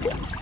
you